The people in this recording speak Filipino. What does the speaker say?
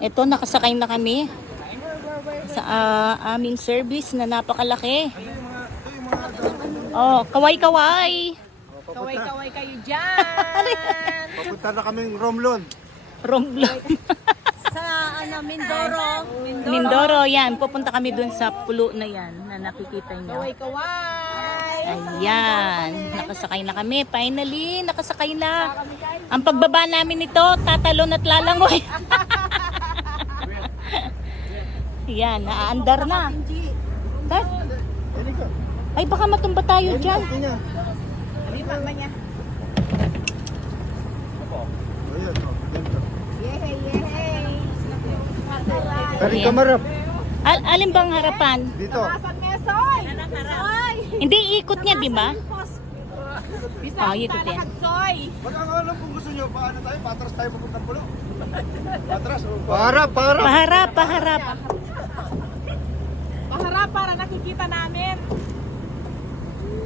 Ito, nakasakay na kami sa aming service na napakalaki. Oh, kaway-kaway. Kaway-kaway kayo dyan. Papunta na kaming Romblon. Romblon. Sa Mindoro. Mindoro, yan. Pupunta kami dun sa pulo na yan na nakikita nyo. Kaway-kaway. Ayan, nakasakay na kami. Finally, nakasakay na. Ang pagbaba namin ito, tatalon at lalangoy. Yan, naaandar na. Dad, ay baka matumba tayo dyan. Halima ba niya? Ayan, oh. Yehey, yehey. Kari kamarap. Alin bang harapan? Dito. Asan mesoy? Soy. Hindi, ikot niya, di ba? Bisa ikot yan. soy. Wag ang alam kung gusto nyo, paano tayo? Patras tayo papuntang pulo. Patras. Paharap, paharap. Paharap, paharap. Paharap para nakikita namin.